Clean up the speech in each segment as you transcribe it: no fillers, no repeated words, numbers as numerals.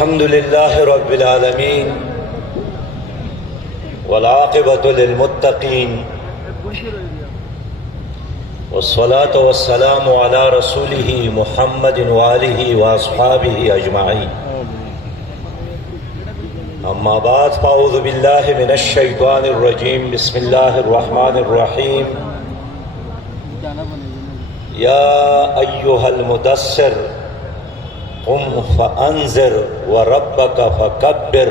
الحمد لله رب العالمين والعاقبة للمتقين والصلاة والسلام على رسوله محمد وآله وأصحابه أجمعين. أما بعد فأعوذ بالله من الشيطان الرجيم. بسم الله الرحمن الرحيم. يا أيها المدثر قم فأنذر وربك فكبر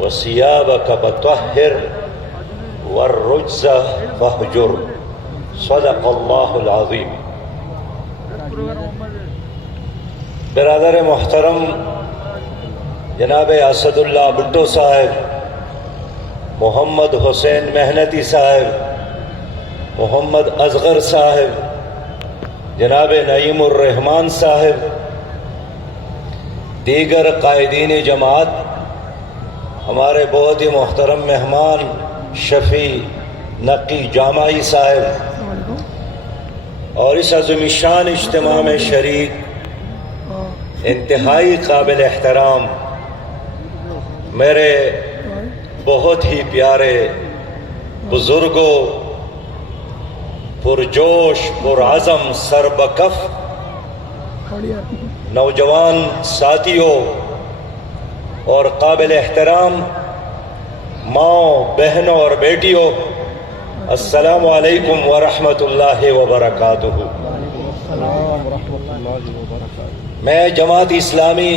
وثيابك فطهر والرجز فاهجر. صدق اللہ العظیم. برادر محترم جناب اسد اللہ بھٹو صاحب، محمد حسین محنتی صاحب، محمد اصغر صاحب، جناب نعیم الرحمان صاحب، دیگر قائدین جماعت، ہمارے بہت ہی محترم مہمان شفیع نقی جامعی صاحب اور اس عظیم شان اجتماع میں شریک انتہائی قابل احترام میرے بہت ہی پیارے بزرگوں، پرجوش پرعزم سربکف نوجوان ساتھیوں اور قابل احترام ماؤں، بہنوں اور بیٹیوں، السلام علیکم ورحمۃ اللہ وبرکاتہ. میں جماعت اسلامی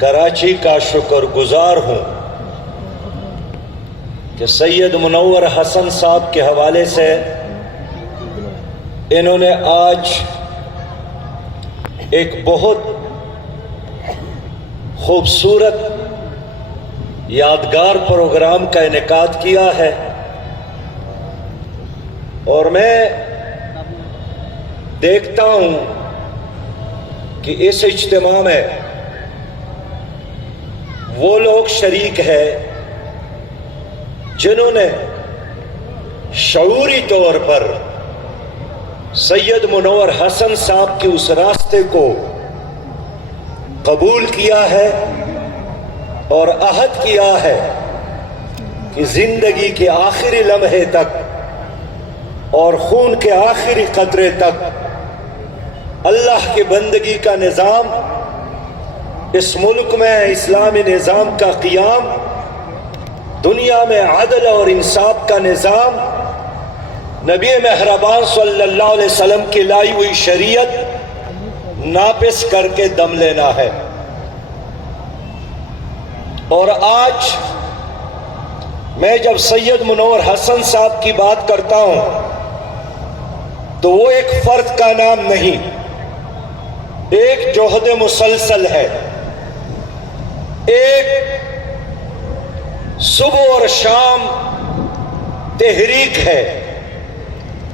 کراچی کا شکر گزار ہوں کہ سید منور حسن صاحب کے حوالے سے انہوں نے آج ایک بہت خوبصورت یادگار پروگرام کا انعقاد کیا ہے، اور میں دیکھتا ہوں کہ اس اجتماع میں وہ لوگ شریک ہیں جنہوں نے شعوری طور پر سید منور حسن صاحب کے اس راستے کو قبول کیا ہے اور عہد کیا ہے کہ زندگی کے آخری لمحے تک اور خون کے آخری قطرے تک اللہ کی بندگی کا نظام، اس ملک میں اسلامی نظام کا قیام، دنیا میں عدل اور انصاف کا نظام، نبی مہربان صلی اللہ علیہ وسلم کی لائی ہوئی شریعت نافذ کر کے دم لینا ہے. اور آج میں جب سید منور حسن صاحب کی بات کرتا ہوں تو وہ ایک فرد کا نام نہیں، ایک جہد مسلسل ہے، ایک صبح اور شام تحریک ہے،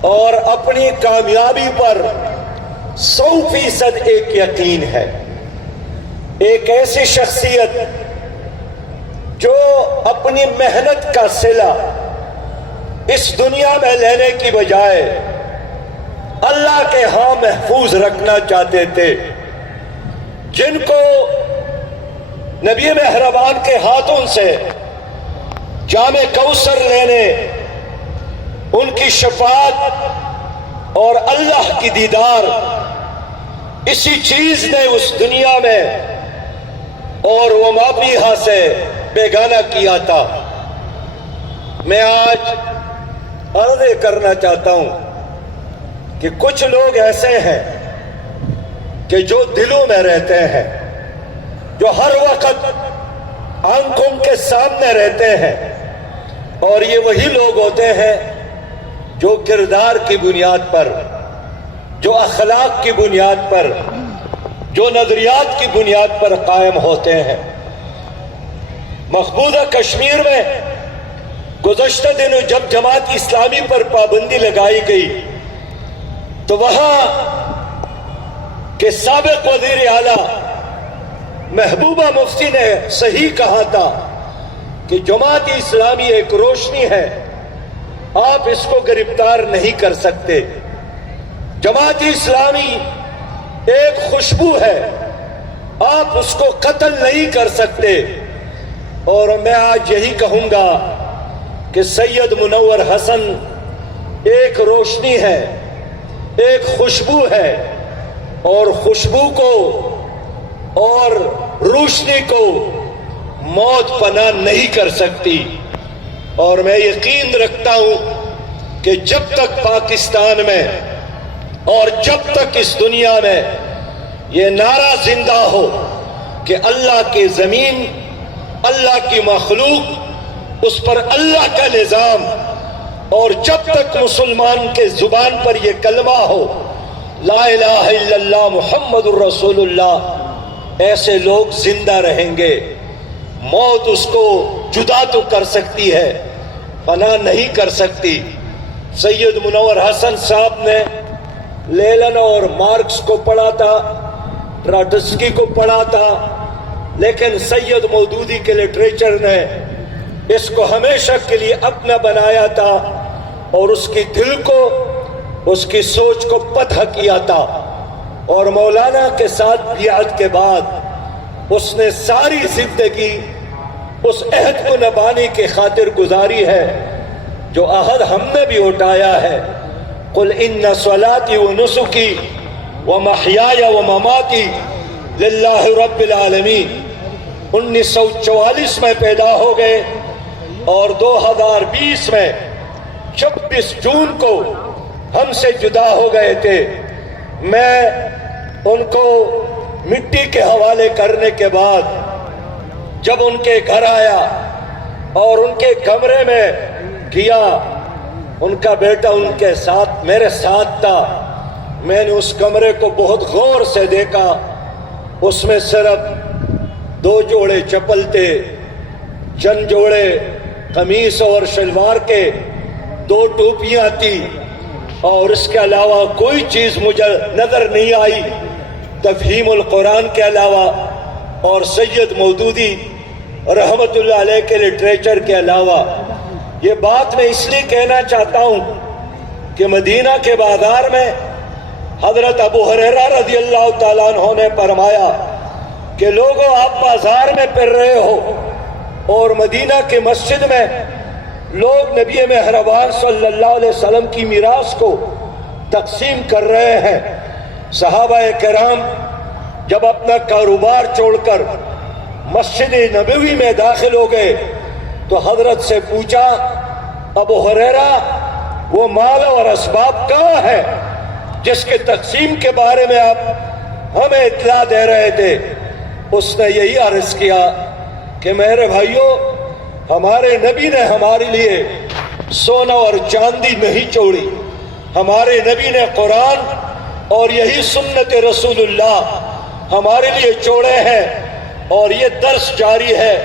اور اپنی کامیابی پر 100% ایک یقین ہے. ایک ایسی شخصیت جو اپنی محنت کا صلہ اس دنیا میں لینے کی بجائے اللہ کے ہاں محفوظ رکھنا چاہتے تھے، جن کو نبی مہربان کے ہاتھوں سے جام کوثر لینے، ان کی شفاعت اور اللہ کی دیدار، اسی چیز نے اس دنیا میں اور وہ مابیہا سے بیگانہ کیا تھا. میں آج عرض کرنا چاہتا ہوں کہ کچھ لوگ ایسے ہیں کہ جو دلوں میں رہتے ہیں، جو ہر وقت آنکھوں کے سامنے رہتے ہیں، اور یہ وہی لوگ ہوتے ہیں جو کردار کی بنیاد پر، جو اخلاق کی بنیاد پر، جو نظریات کی بنیاد پر قائم ہوتے ہیں. مقبوضہ کشمیر میں گزشتہ دنوں جب جماعت اسلامی پر پابندی لگائی گئی تو وہاں کے سابق وزیر اعلیٰ محبوبہ مفتی نے صحیح کہا تھا کہ جماعت اسلامی ایک روشنی ہے، آپ اس کو گرفتار نہیں کر سکتے. جماعت اسلامی ایک خوشبو ہے، آپ اس کو قتل نہیں کر سکتے۔ اور میں آج یہی کہوں گا کہ سید منور حسن ایک روشنی ہے، ایک خوشبو ہے، اور خوشبو کو اور روشنی کو موت پناہ نہیں کر سکتی۔ اور میں یقین رکھتا ہوں کہ جب تک پاکستان میں اور جب تک اس دنیا میں یہ نعرہ زندہ ہو کہ اللہ کی زمین، اللہ کی مخلوق، اس پر اللہ کا نظام، اور جب تک مسلمان کے زبان پر یہ کلمہ ہو لا الہ الا اللہ محمد الرسول اللہ، ایسے لوگ زندہ رہیں گے۔ موت اس کو جدا تو کر سکتی ہے، پناہ نہیں کر سکتی۔ سید منور حسن صاحب نے لینن اور مارکس کو پڑھا تھا، ٹراٹسکی کو پڑھا تھا، لیکن سید مودودی کے لٹریچر نے اس کو ہمیشہ کے لیے اپنا بنایا تھا، اور اس کی دل کو، اس کی سوچ کو فتح کیا تھا۔ اور مولانا کے ساتھ بیعت کے بعد اس نے ساری زندگی اس عہد کو نبھانے کی خاطر گزاری ہے جو عہد ہم نے بھی اٹھایا ہے۔ قل ان صلاتي ونسكي ومحياي ومماتي للہ رب العالمین۔ 1944 میں پیدا ہو گئے اور 2020 میں 26 جون کو ہم سے جدا ہو گئے تھے۔ میں ان کو مٹی کے حوالے کرنے کے بعد جب ان کے گھر آیا اور ان کے کمرے میں گیا، ان کا بیٹا ان کے ساتھ، میرے ساتھ تھا۔ میں نے اس کمرے کو بہت غور سے دیکھا، اس میں صرف 2 جوڑے چپل تھے، چند جوڑے قمیص اور شلوار کے، 2 ٹوپیاں تھی، اور اس کے علاوہ کوئی چیز مجھے نظر نہیں آئی تفہیم القرآن کے علاوہ اور سید مودودی رحمت اللہ علیہ کے لٹریچر کے علاوہ۔ یہ بات میں اس لیے کہنا چاہتا ہوں کہ مدینہ کے بازار میں حضرت ابو ہریرہ رضی اللہ تعالیٰ عنہ نے فرمایا کہ لوگوں آپ بازار میں پھر رہے ہو اور مدینہ کے مسجد میں لوگ نبی مہربان صلی اللہ علیہ وسلم کی میراث کو تقسیم کر رہے ہیں۔ صحابہ کرام جب اپنا کاروبار چھوڑ کر مسجد نبوی میں داخل ہو گئے تو حضرت سے پوچھا، ابو ہریرہ وہ مال اور اسباب کہاں ہے جس کے تقسیم کے بارے میں آپ ہمیں اطلاع دے رہے تھے؟ اس نے یہی عرض کیا کہ میرے بھائیوں، ہمارے نبی نے ہمارے لیے سونا اور چاندی نہیں چھوڑی، ہمارے نبی نے قرآن اور یہی سنت رسول اللہ ہمارے لیے چھوڑے ہیں، اور یہ درس جاری ہے،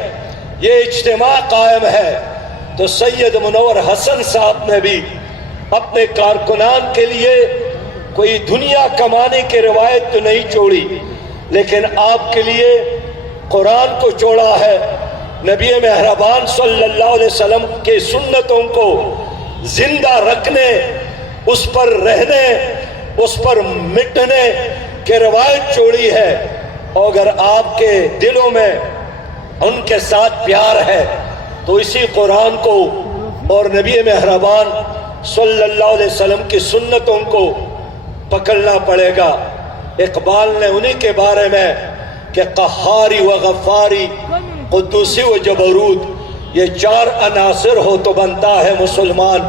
یہ اجتماع قائم ہے۔ تو سید منور حسن صاحب نے بھی اپنے کارکنان کے لیے کوئی دنیا کمانے کی روایت تو نہیں چھوڑی، لیکن آپ کے لیے قرآن کو چھوڑا ہے، نبی مہربان صلی اللہ علیہ وسلم کے سنتوں کو زندہ رکھنے، اس پر رہنے، اس پر مٹنے کی روایت چھوڑی ہے۔ اور اگر آپ کے دلوں میں ان کے ساتھ پیار ہے تو اسی قرآن کو اور نبی مہربان صلی اللہ علیہ وسلم کی سنتوں کو پکڑنا پڑے گا۔ اقبال نے انہی کے بارے میں کہ قہاری و غفاری، قدوسی و جبروت، یہ 4 عناصر ہو تو بنتا ہے مسلمان۔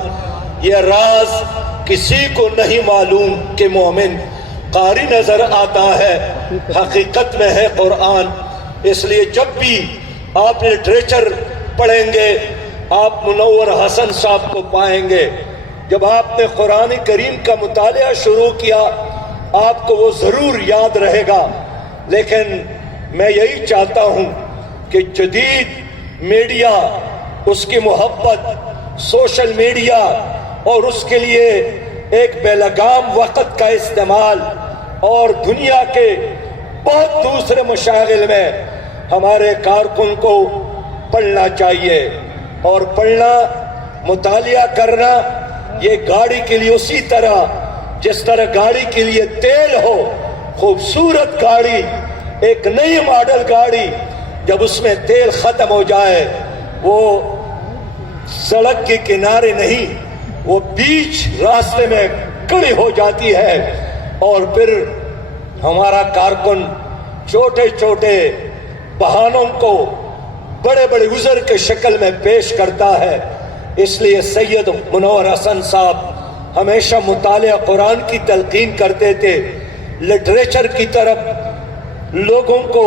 یہ راز کسی کو نہیں معلوم کہ مومن قاری نظر آتا ہے، حقیقت میں ہے قرآن۔ اس لیے جب بھی آپ لٹریچر پڑھیں گے آپ منور حسن صاحب کو پائیں گے۔ جب آپ نے قرآن کریم کا مطالعہ شروع کیا آپ کو وہ ضرور یاد رہے گا، لیکن میں یہی چاہتا ہوں کہ جدید میڈیا، اس کی محبت، سوشل میڈیا اور اس کے لیے ایک بے لگام وقت کا استعمال اور دنیا کے بہت دوسرے مشاغل میں ہمارے کارکن کو پڑھنا چاہیے، اور پڑھنا، مطالعہ کرنا یہ گاڑی کے لیے اسی طرح جس طرح گاڑی کے لیے تیل ہو، خوبصورت گاڑی ایک نئی ماڈل گاڑی جب اس میں تیل ختم ہو جائے وہ سڑک کے کنارے نہیں، وہ بیچ راستے میں کھڑی ہو جاتی ہے، اور پھر ہمارا کارکن چھوٹے چھوٹے بہانوں کو بڑے بڑے عذر کے شکل میں پیش کرتا ہے۔ اس لیے سید منور حسن صاحب ہمیشہ مطالعہ قرآن کی تلقین کرتے تھے، لٹریچر کی طرف لوگوں کو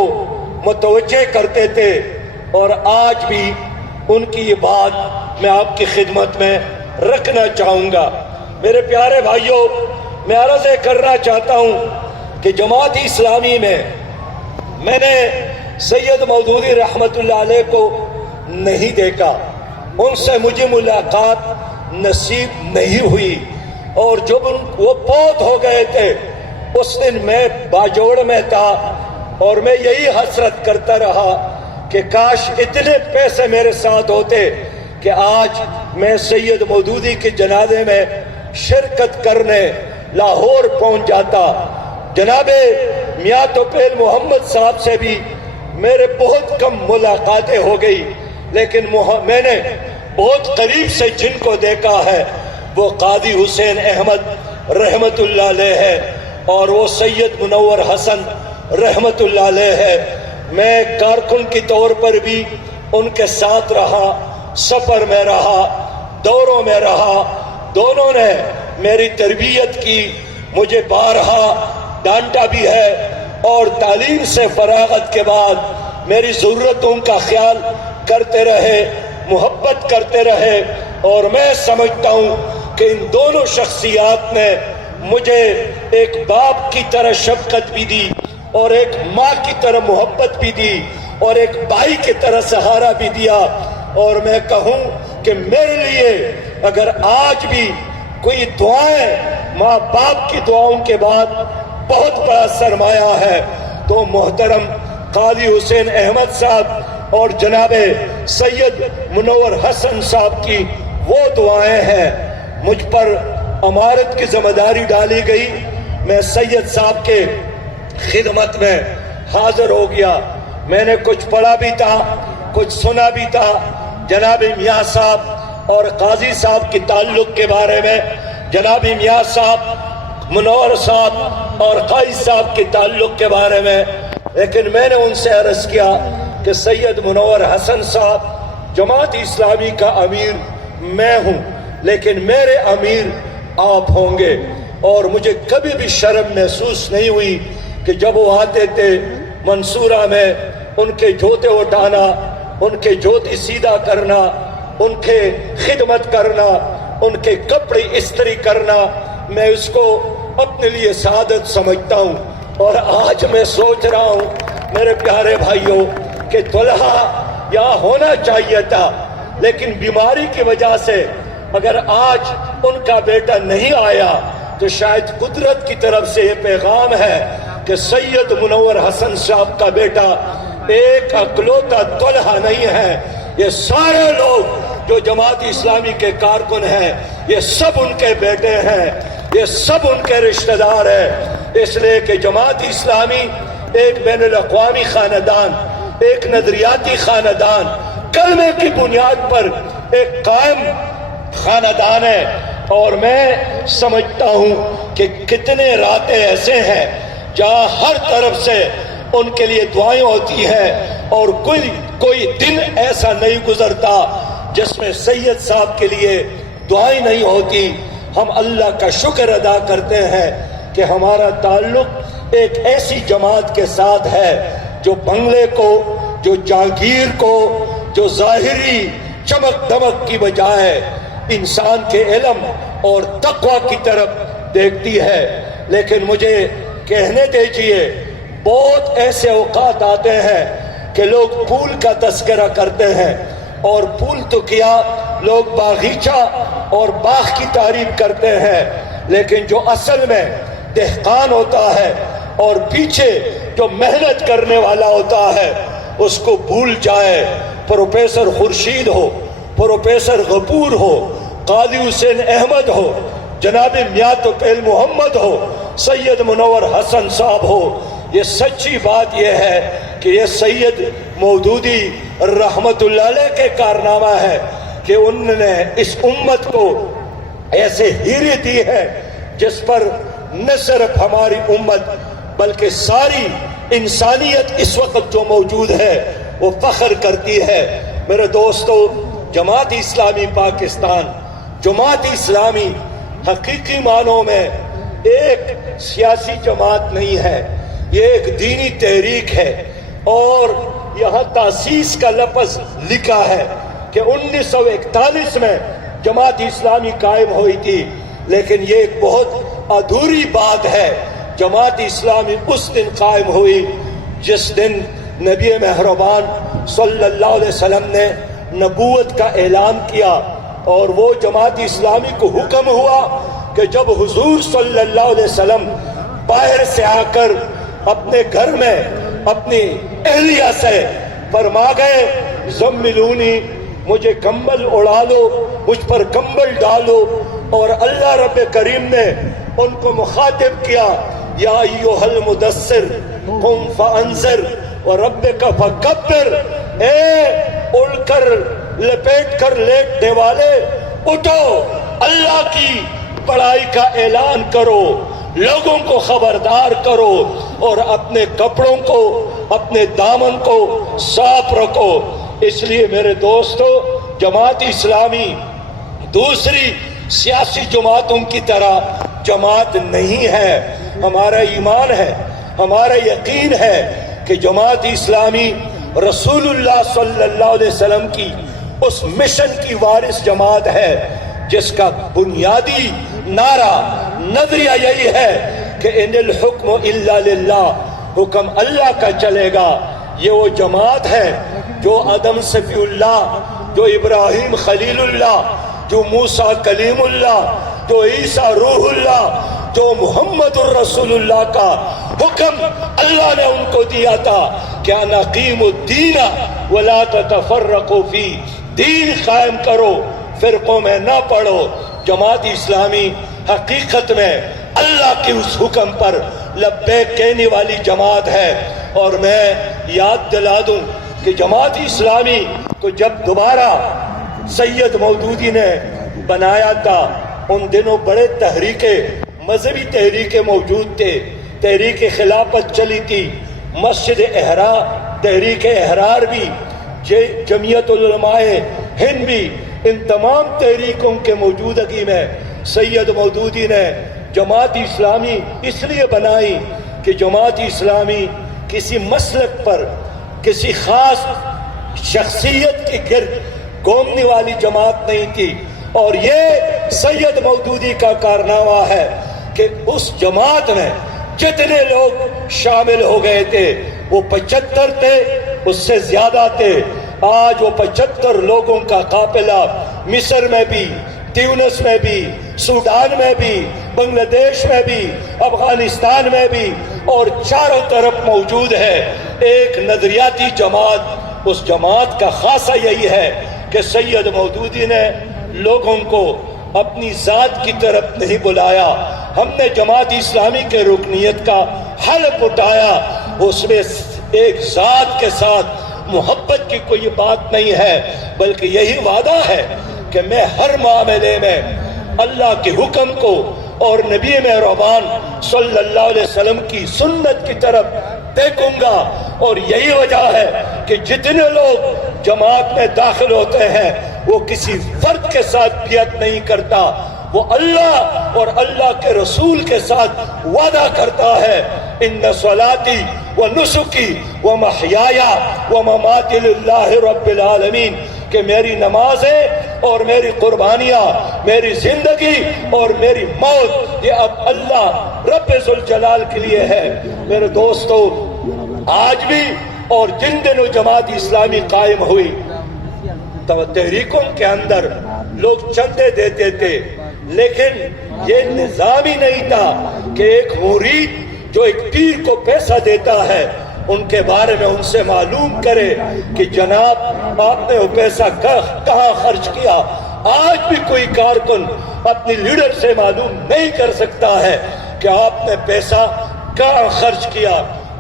متوجہ کرتے تھے، اور آج بھی ان کی یہ بات میں آپ کی خدمت میں رکھنا چاہوں گا۔ میرے پیارے بھائیوں، میں عرض کرنا چاہتا ہوں کہ جماعت اسلامی میں نے سید مودودی رحمت اللہ علیہ کو نہیں دیکھا، ان سے مجھے ملاقات نصیب نہیں ہوئی، اور جب وہ فوت ہو گئے تھے اس دن میں باجوڑ میں تھا، اور میں یہی حسرت کرتا رہا کہ کاش اتنے پیسے میرے ساتھ ہوتے کہ آج میں سید مودودی کے جنازے میں شرکت کرنے لاہور پہنچ جاتا۔ جناب میاں توفیل محمد صاحب سے بھی میرے بہت کم ملاقاتیں ہو گئی، لیکن میں نے بہت قریب سے جن کو دیکھا ہے وہ قاضی حسین احمد رحمت اللہ علیہ ہے، اور وہ سید منور حسن رحمت اللہ علیہ ہے۔ میں کارکن کی طور پر بھی ان کے ساتھ رہا، سفر میں رہا، دوروں میں رہا، دونوں نے میری تربیت کی، مجھے بارہا ڈانٹا بھی ہے، اور تعلیم سے فراغت کے بعد میری ضرورتوں کا خیال کرتے رہے، محبت کرتے رہے، اور میں سمجھتا ہوں کہ ان دونوں شخصیات نے مجھے ایک باپ کی طرح شفقت بھی دی، اور ایک ماں کی طرح محبت بھی دی، اور ایک بھائی کی طرح سہارا بھی دیا۔ اور میں کہوں کہ میرے لیے اگر آج بھی کوئی دعائیں ماں باپ کی دعاؤں کے بعد بہت بڑا سرمایہ ہے تو محترم قاضی حسین احمد صاحب اور جناب سید منور حسن صاحب کی وہ دعائیں ہیں۔ مجھ پر امارت کی ذمہ داری ڈالی گئی، میں سید صاحب کے خدمت میں حاضر ہو گیا۔ میں نے کچھ پڑھا بھی تھا، کچھ سنا بھی تھا جناب میاں صاحب اور قاضی صاحب کے تعلق کے بارے میں، جناب میاں صاحب، منور صاحب اور قاضی صاحب کے تعلق کے بارے میں، لیکن میں نے ان سے عرض کیا کہ سید منور حسن صاحب جماعت اسلامی کا امیر میں ہوں، لیکن میرے امیر آپ ہوں گے، اور مجھے کبھی بھی شرم محسوس نہیں ہوئی کہ جب وہ آتے تھے منصورہ میں ان کے جوتے اٹھانا، ان کے جوتی سیدھا کرنا، ان کے خدمت کرنا، ان کے کپڑے استری کرنا، میں اس کو اپنے لیے سعادت سمجھتا ہوں۔ اور آج میں سوچ رہا ہوں میرے پیارے بھائیوں کہ طلحہ یہاں ہونا چاہیے تھا، لیکن بیماری کی وجہ سے اگر آج ان کا بیٹا نہیں آیا تو شاید قدرت کی طرف سے یہ پیغام ہے کہ سید منور حسن صاحب کا بیٹا ایک اکلوتا طلحہ نہیں ہے، یہ سارے لوگ جو جماعت اسلامی کے کارکن ہیں یہ سب ان کے بیٹے ہیں، یہ سب ان کے رشتہ دار ہیں، اس لیے کہ جماعت اسلامی ایک بین الاقوامی خاندان، ایک نظریاتی خاندان، کلمے کی بنیاد پر ایک قائم خاندان ہے۔ اور میں سمجھتا ہوں کہ کتنے راتیں ایسے ہیں جہاں ہر طرف سے ان کے لیے دعائیں ہوتی ہیں، اور کوئی دن ایسا نہیں گزرتا جس میں سید صاحب کے لیے دعائیں نہیں ہوتی۔ ہم اللہ کا شکر ادا کرتے ہیں کہ ہمارا تعلق ایک ایسی جماعت کے ساتھ ہے جو بنگلے کو، جو جاگیر کو، جو ظاہری چمک دمک کی بجائے انسان کے علم اور تقوی کی طرف دیکھتی ہے۔ لیکن مجھے کہنے دیجئے، بہت ایسے اوقات آتے ہیں کہ لوگ پھول کا تذکرہ کرتے ہیں، اور پھول تو کیا، لوگ باغیچہ اور باغ کی تعریف کرتے ہیں، لیکن جو اصل میں دہقان ہوتا ہے اور پیچھے جو محنت کرنے والا ہوتا ہے اس کو بھول جائے۔ پروفیسر خورشید ہو، پروفیسر غفور ہو، قاضی حسین احمد ہو، جناب میاں توفیل محمد ہو، سید منور حسن صاحب ہو، یہ سچی بات یہ ہے کہ یہ سید مودودی رحمت اللہ علیہ کے کارنامہ ہے کہ انہوں نے اس امت کو ایسے ہیرے دی ہے جس پر نہ صرف ہماری امت بلکہ ساری انسانیت اس وقت جو موجود ہے وہ فخر کرتی ہے۔ میرے دوستو، جماعت اسلامی پاکستان، جماعت اسلامی حقیقی معنوں میں ایک سیاسی جماعت نہیں ہے، یہ ایک دینی تحریک ہے، اور یہاں تاسیس کا لفظ لکھا ہے کہ 1941 میں جماعت اسلامی قائم ہوئی تھی، لیکن یہ ایک بہت ادھوری بات ہے۔ جماعت اسلامی اس دن قائم ہوئی جس دن نبی مہربان صلی اللہ علیہ وسلم نے نبوت کا اعلان کیا، اور وہ جماعت اسلامی کو حکم ہوا کہ جب حضور صلی اللہ علیہ وسلم باہر سے آ کر اپنے گھر میں اپنی اہلیہ سے فرما گئے زملونی، مجھے کمبل اڑا لو، مجھ پر کمبل ڈالو، اور اللہ رب کریم نے ان کو مخاطب کیا، یا ایھا المدثر قم فانذر وربک فکبر، اے اڑ کر لپیٹ کر لیٹنے والے اٹھو، اللہ کی بڑائی کا اعلان کرو، لوگوں کو خبردار کرو، اور اپنے کپڑوں کو، اپنے دامن کو صاف رکھو۔ اس لیے میرے دوستو، جماعت اسلامی دوسری سیاسی جماعتوں کی طرح جماعت نہیں ہے۔ ہمارا ایمان ہے، ہمارا یقین ہے کہ جماعت اسلامی رسول اللہ صلی اللہ علیہ وسلم کی اس مشن کی وارث جماعت ہے جس کا بنیادی نعرہ نظریہ یہی ہے کہ ان الحکم الا للہ، حکم اللہ کا چلے گا۔ یہ وہ جماعت ہے جو آدم صفی اللہ، جو ابراہیم خلیل اللہ، جو موسیٰ کلیم اللہ، جو عیسیٰ روح اللہ، جو محمد الرسول اللہ کا حکم اللہ نے ان کو دیا تھا کہ ان اقیموا الدین ولا تتفرقوا فیہ، دین قائم کرو، فرقوں میں نہ پڑو۔ جماعت اسلامی حقیقت میں اللہ کے اس حکم پر لبیک کہنے والی جماعت ہے۔ اور میں یاد دلا دوں کہ جماعت اسلامی کو جب دوبارہ سید مودودی نے بنایا تھا، ان دنوں بڑے تحریکیں، مذہبی تحریکیں موجود تھے، تحریک خلافت چلی تھی، مسجد احرار، تحریک احرار بھی، جمعیت العلماء ہند بھی، ان تمام تحریکوں کے موجودگی میں سید مودودی نے جماعت اسلامی اس لیے بنائی کہ جماعت اسلامی کسی مسلک پر، کسی خاص شخصیت کے گرد گھومنے والی جماعت نہیں تھی۔ اور یہ سید مودودی کا کارنامہ ہے کہ اس جماعت میں جتنے لوگ شامل ہو گئے تھے وہ 75 تھے، اس سے زیادہ تھے۔ آج وہ 75 لوگوں کا قافلہ مصر میں بھی، تیونس میں بھی، سوڈان میں بھی، بنگلہ دیش میں بھی، افغانستان میں بھی، اور چاروں طرف موجود ہے۔ ایک نظریاتی جماعت، اس جماعت کا خاصہ یہی ہے کہ سید مودودی نے لوگوں کو اپنی ذات کی طرف نہیں بلایا۔ ہم نے جماعت اسلامی کے رکنیت کا حلف اٹھایا، اس میں ایک ذات کے ساتھ محبت کی کوئی بات نہیں ہے، بلکہ یہی وعدہ ہے کہ میں ہر معاملے میں اللہ کے حکم کو اور نبی مہربان صلی اللہ علیہ وسلم کی سنت کی طرف دیکھوں گا۔ اور یہی وجہ ہے کہ جتنے لوگ جماعت میں داخل ہوتے ہیں وہ کسی فرد کے ساتھ بیعت نہیں کرتا، وہ اللہ اور اللہ کے رسول کے ساتھ وعدہ کرتا ہے، ان صلاتی و نسکی و محیای و مماتی للہ رب العالمین، کہ میری نمازیں اور میری قربانیاں، میری زندگی اور میری موت یہ اب اللہ رب ذوالجلال کے لیے ہے۔ میرے دوستو، آج بھی اور جن دنوں جماعت اسلامی قائم ہوئی، تحریکوں کے اندر لوگ چندے دیتے تھے، لیکن یہ نظام ہی نہیں تھا کہ ایک مرید جو ایک پیر کو پیسہ دیتا ہے ان کے بارے میں ان سے معلوم کرے کہ جناب آپ نے وہ پیسہ کہاں خرچ کیا۔ آج بھی کوئی کارکن اپنی لیڈر سے معلوم نہیں کر سکتا ہے کہ آپ نے پیسہ کہاں خرچ کیا۔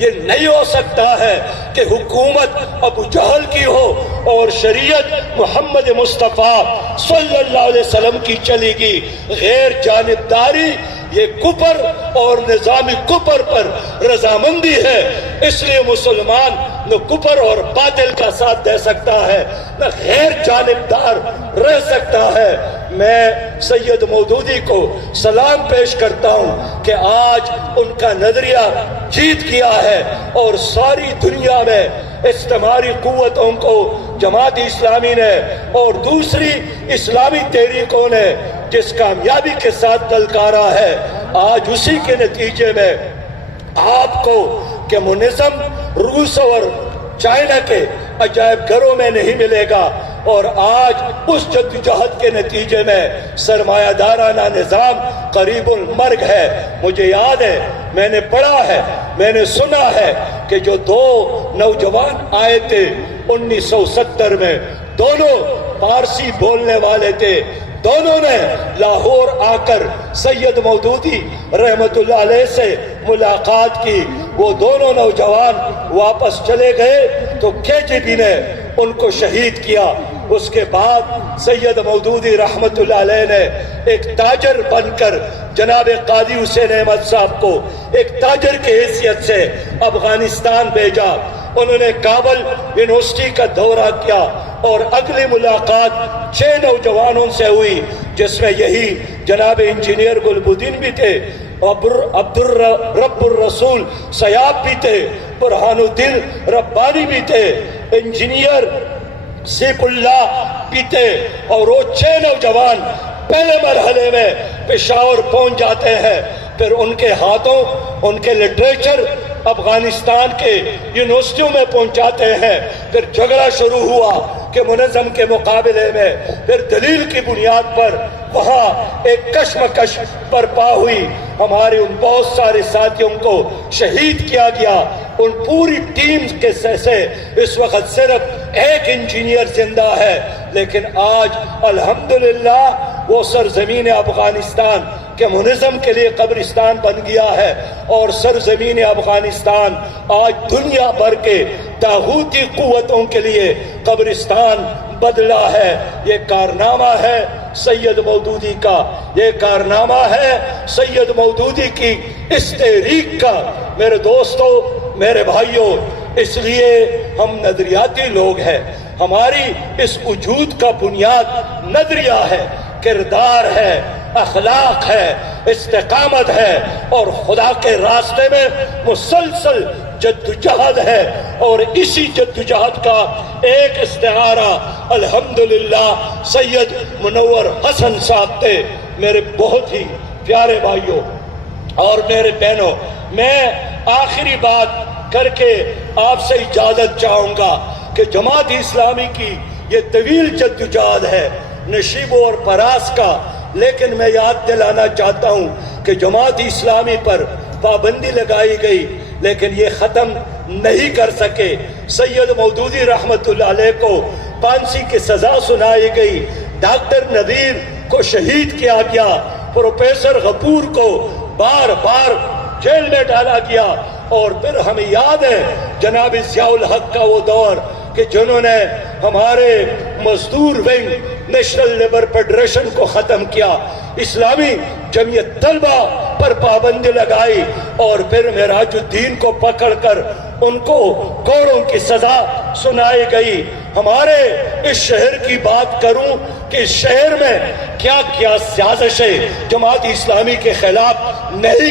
یہ نہیں ہو سکتا ہے کہ حکومت ابو جہل کی ہو اور شریعت محمد مصطفیٰ صلی اللہ علیہ وسلم کی چلے گی۔ غیر جانبداری یہ کفر اور نظام کفر پر رضامندی ہے، اس لیے مسلمان نہ کفر اور باطل کا ساتھ دے سکتا ہے نہ غیر جانبدار رہ سکتا ہے۔ میں سید مودودی کو سلام پیش کرتا ہوں کہ آج ان کا نظریہ جیت گیا ہے اور ساری دنیا میں استعماری قوتوں کو جماعت اسلامی نے اور دوسری اسلامی تحریکوں نے جس کامیابی کے ساتھ للکارا ہے، آج اسی کے نتیجے میں آپ کو کہ منظم روس اور چائنا کے عجائب گھروں میں نہیں ملے گا، اور آج اس جدوجہد کے نتیجے میں سرمایہ دارانہ نظام قریب المرگ ہے۔ مجھے یاد ہے، میں نے پڑھا ہے، میں نے سنا ہے کہ جو دو نوجوان آئے تھے 1970 میں، دونوں فارسی بولنے والے تھے، دونوں نے لاہور آ کر سید مودودی رحمت اللہ علیہ سے ملاقات کی۔ وہ دونوں نوجوان واپس چلے گئے تو KGB نے ان کو شہید کیا۔ اس کے بعد سید مودودی رحمت اللہ علیہ نے ایک تاجر بن کر جناب قاضی حسین احمد صاحب کو ایک تاجر کی حیثیت سے افغانستان بھیجا۔ انہوں نے کابل یونیورسٹی کا دورہ کیا اور اگلی ملاقات 6 نوجوانوں سے ہوئی، جس میں یہی جناب انجینئر گلبدین بھی تھے، رب الرسول سیاب بھی تھے، برہان الدین ربانی بھی تھے، انجینئر سیف اللہ بھی تھے، اور وہ 6 نوجوان پہلے مرحلے میں پشاور پہنچ جاتے ہیں۔ پھر ان کے ہاتھوں ان کے لٹریچر افغانستان کے یونیورسٹیوں میں پہنچاتے ہیں۔ پھر جھگڑا شروع ہوا کہ منظم کے مقابلے میں پھر دلیل کی بنیاد پر وہاں ایک کشمکش برپا ہوئی، ہمارے ان بہت سارے ساتھیوں کو شہید کیا گیا۔ ان پوری ٹیم کے سے اس وقت صرف ایک انجینئر زندہ ہے، لیکن آج الحمدللہ وہ سرزمین افغانستان کہ منظم کے لیے قبرستان بن گیا ہے، اور سرزمین افغانستان آج دنیا بھر کے طاغوتی قوتوں کے لیے قبرستان بدلا ہے۔ یہ کارنامہ ہے سید مودودی کا، یہ کارنامہ ہے سید مودودی کی اس تحریک کا۔ میرے دوستو، میرے بھائیوں، اس لیے ہم نظریاتی لوگ ہیں۔ ہماری اس وجود کا بنیاد نظریہ ہے، کردار ہے، اخلاق ہے، استقامت ہے، اور خدا کے راستے میں مسلسل جدوجہد ہے۔ اور اسی جدوجہد کا ایک استعارہ الحمدللہ سید منور حسن صاحب تھے۔ میرے بہت ہی پیارے بھائیوں اور میرے بہنوں، میں آخری بات کر کے آپ سے اجازت چاہوں گا کہ جماعت اسلامی کی یہ طویل جدوجہد ہے نشیب اور پراس کا، لیکن میں یاد دلانا چاہتا ہوں کہ جماعت اسلامی پر پابندی لگائی گئی لیکن یہ ختم نہیں کر سکے۔ سید مودودی رحمت اللہ علیہ کو پھانسی کی سزا سنائی گئی، ڈاکٹر نذیر کو شہید کیا گیا، پروفیسر غفور کو بار بار جیل میں ڈالا گیا، اور پھر ہمیں یاد ہے جناب ضیاء الحق کا وہ دور کہ جنہوں نے ہمارے مزدور ونگ نیشنل لیبر فیڈریشن کو ختم کیا، اسلامی جمعیت طلبہ پر پابندی لگائی، اور پھر معراج الدین کو پکڑ کر ان کو کوڑوں کی سزا سنائی گئی۔ ہمارے اس شہر کی بات کروں کہ اس شہر میں کیا کیا سازشیں جماعت اسلامی کے خلاف نہیں